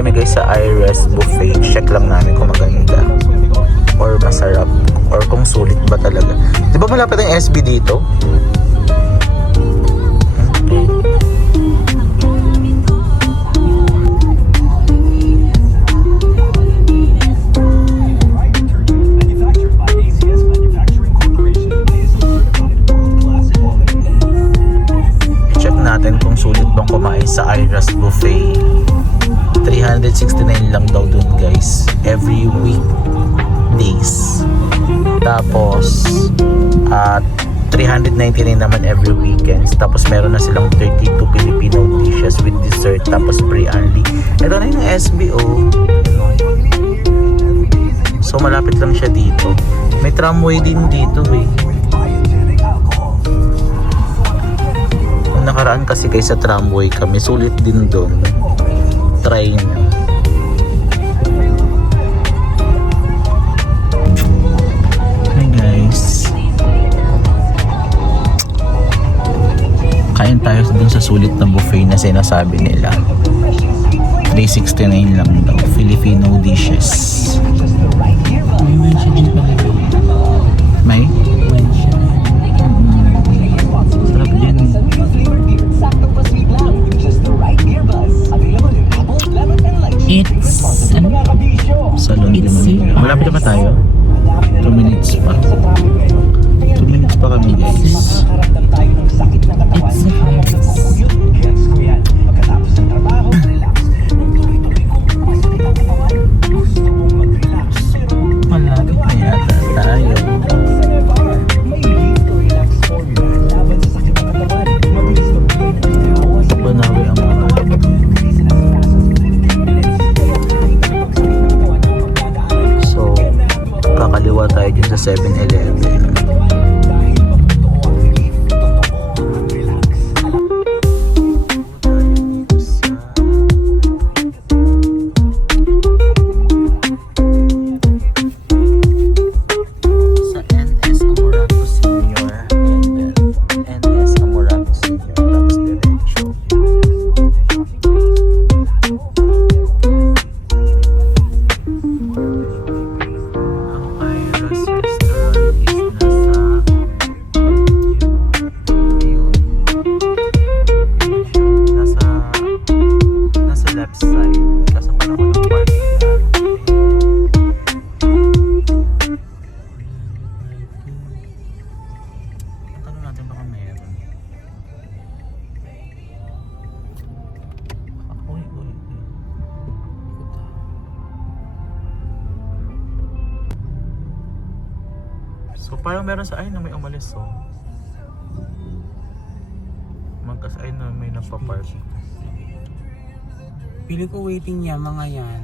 kami guys sa Iris Buffet. Check lang namin kung maganda. Or masarap. Or kung sulit ba talaga. Di ba malapit ang SB dito? At 399 naman every weekends. Tapos meron na silang 32 Filipino dishes with dessert. Tapos free only. Ito na yung SBO. So malapit lang siya dito. May tramway din dito eh. Nakaraan kasi guys sa tramway kami, sulit din doon. Try nyo. Kain tayo dun sa sulit na buffet na sinasabi nila. 369 lang daw. Filipino dishes. May. It's, ano? Salon It's naman. Malapit na ba tayo? 2 minutes pa. 2 minutes pa kami guys. Parang meron sa ay na may umalis so. Magkas ay na may nagpa-park. Pili ko waiting niya, mga yan.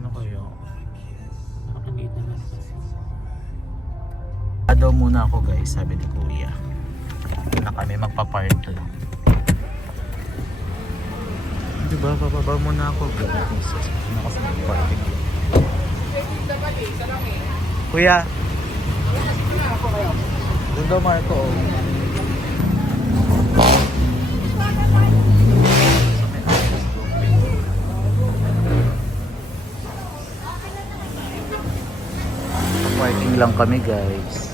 Ano kayo? Nakakita na kasi. Daw muna ako guys, sabi ni Kuya. Na kami magpa-park lang. Diba, bababa muna ako guys. Sa mag-parking. Kuya! Doon daw Marco. oh. Parking lang kami guys.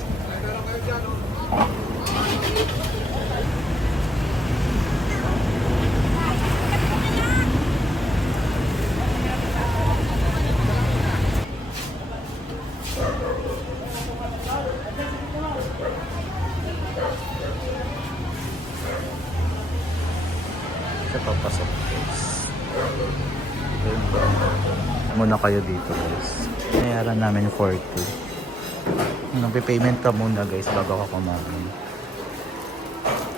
Muna kayo dito guys. Nayaran namin 4-2. Nagpe-payment ka muna guys bago ka kumain.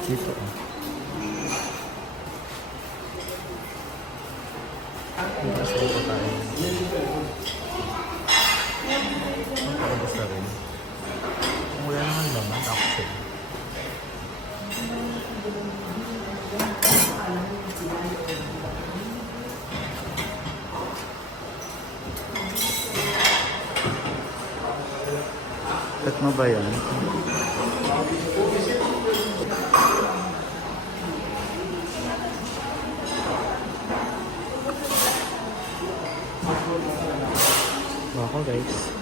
Dito. oh. Dito sa tayo. Sikat mo ba yan? Bako guys.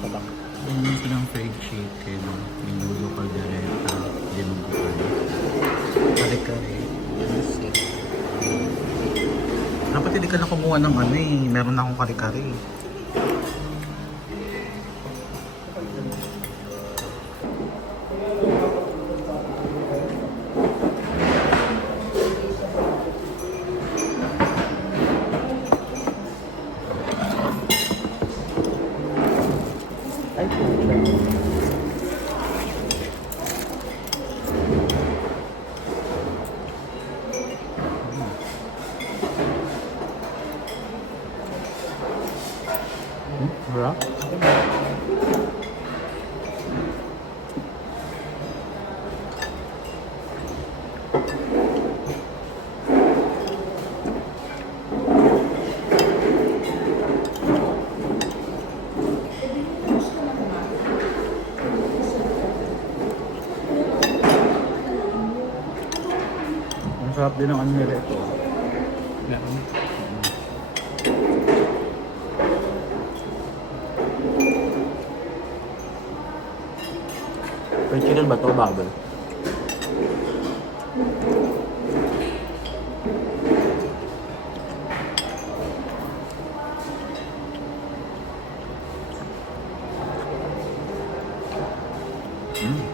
Sabang. Ano silang fried chicken, minulo caldereta, dinuguan. Kare-kare. Visit. Dapat hindi ka na kumuha ng ano eh. Meron na akong kare-kare. Ay, puta. Hmm, Sarap. Ang sarap din ng ano nila ito. Meron. Fried chicken ba ito o bubble? Mm.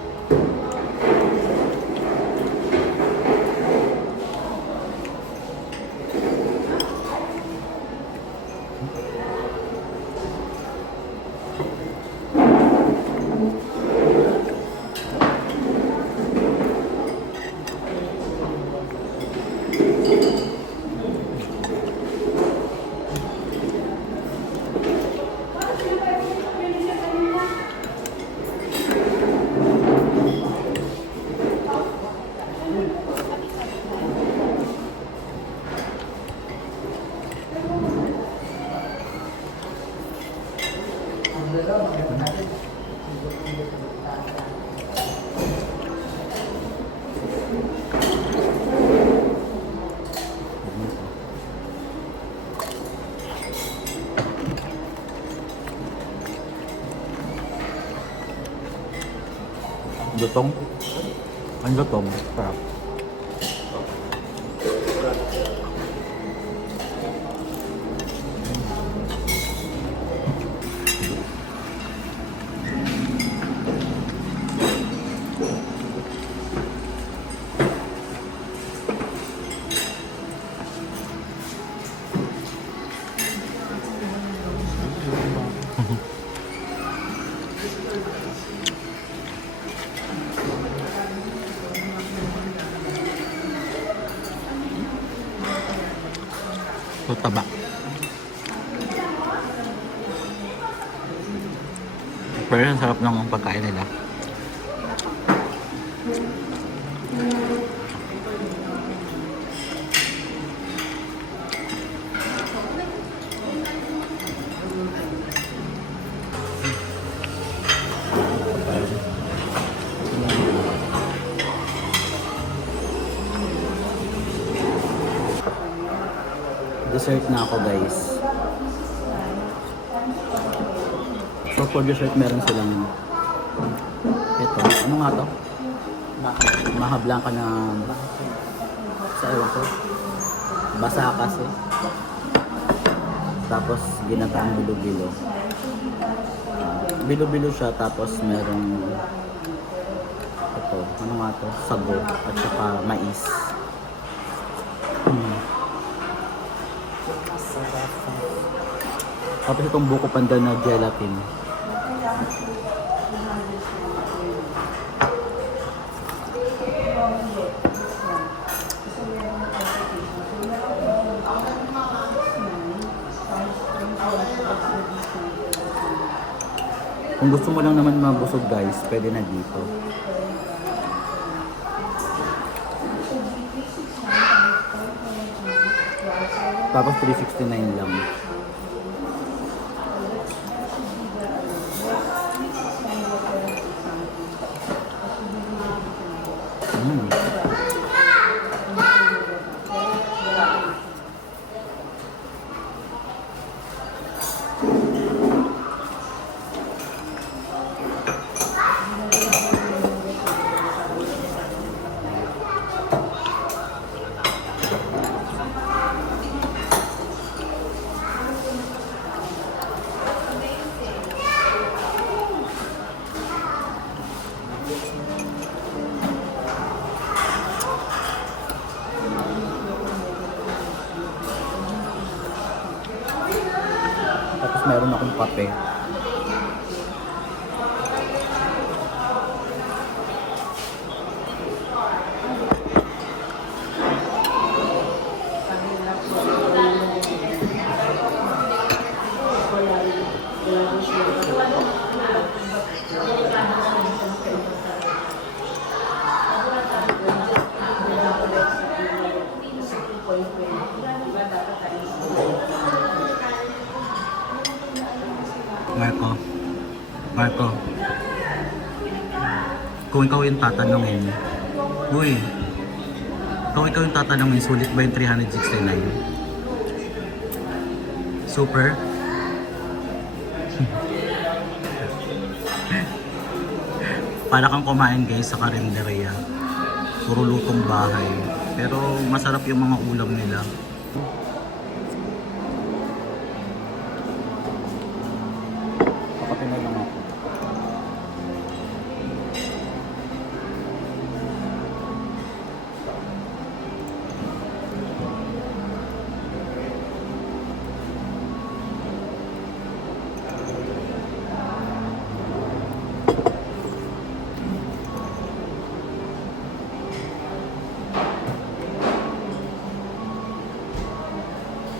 Lutong. Ang lutong. Sarap. Ito taba. Pero ang sarap ng pagkain nila. Dessert na ako guys. So for dessert meron silang ito. Ano nga to? Mahablang ka na sa ewan ko. Basa kasi. Tapos ginataang bilo-bilo. Ah, bilo-bilo siya tapos merong ito. Ano nga to? Sago at saka mais. Tapos itong buko pandan na gelatin. Kung gusto mo lang naman mabusog guys, pwede na dito. Tapos 369 lang. Meron akong kape. Marco. Marco. Kung ikaw yung tatanungin, Uy, kung ikaw yung tatanungin, sulit ba yung 369? Super? Para kang kumain guys sa karinderya. Puro lutong bahay. Pero masarap yung mga ulam nila.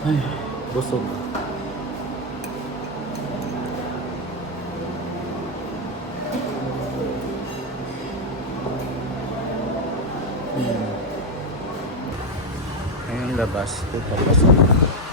Ay, busog. Hmm. Yung labas. Ito papasok.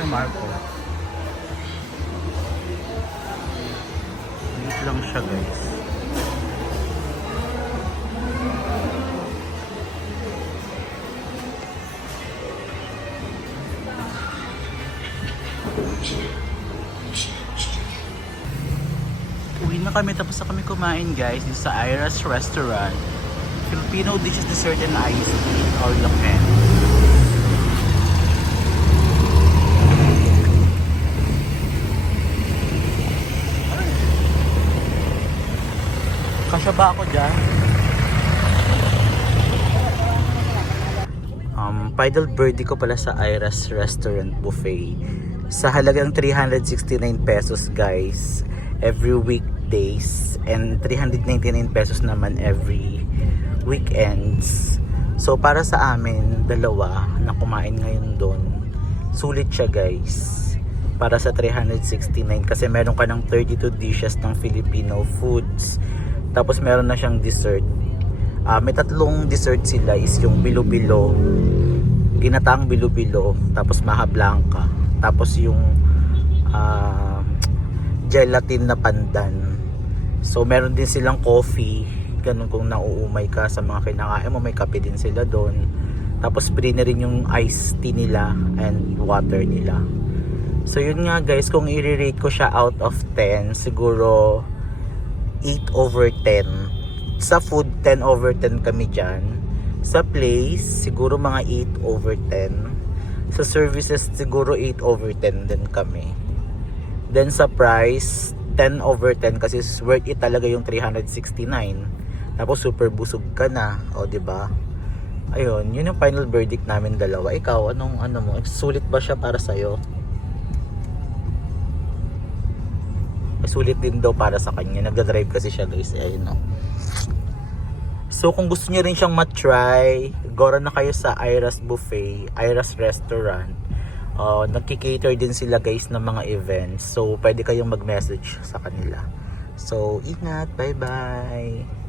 Ano kay Marco? Wait lang siya guys. Uwi na kami tapos na kami kumain guys dito sa Ira's Restaurant. Filipino dishes, dessert, and ice tea. All the Kasya ba ako dyan? Um, Pidal Birdie ko pala sa Ira's Restaurant Buffet. Sa halagang 369 pesos guys. Every weekdays. And 399 pesos naman every weekends. So para sa amin, dalawa na kumain ngayon doon. Sulit siya guys. Para sa 369 kasi meron ka ng 32 dishes ng Filipino foods. Tapos meron na siyang dessert. Ah, may tatlong dessert sila is yung bilo-bilo, ginataang bilo-bilo, tapos maha blanca, tapos yung ah, gelatin na pandan. So meron din silang coffee, ganun kung nauumay ka sa mga kinakain mo, may kape din sila doon. Tapos free na rin yung iced tea nila and water nila. So yun nga guys, kung i-rate ko siya out of 10, siguro 8 over 10. Sa food, 10 over 10 kami dyan. Sa place, siguro mga 8 over 10. Sa services, siguro 8 over 10 din kami. Then sa price, 10 over 10 kasi worth it talaga yung 369. Tapos super busog ka na, o ba? Ayun, yun yung final verdict namin dalawa. Ikaw, anong ano mo? Sulit ba siya para sa'yo? Sulit din daw para sa kanya. Nagda-drive kasi siya guys. Eh, ayun no. So kung gusto niyo rin siyang matry, gora na kayo sa Ira's Buffet, Ira's Restaurant. Uh, nagki-cater din sila guys ng mga events. So pwede kayong mag-message sa kanila. So ingat, bye-bye.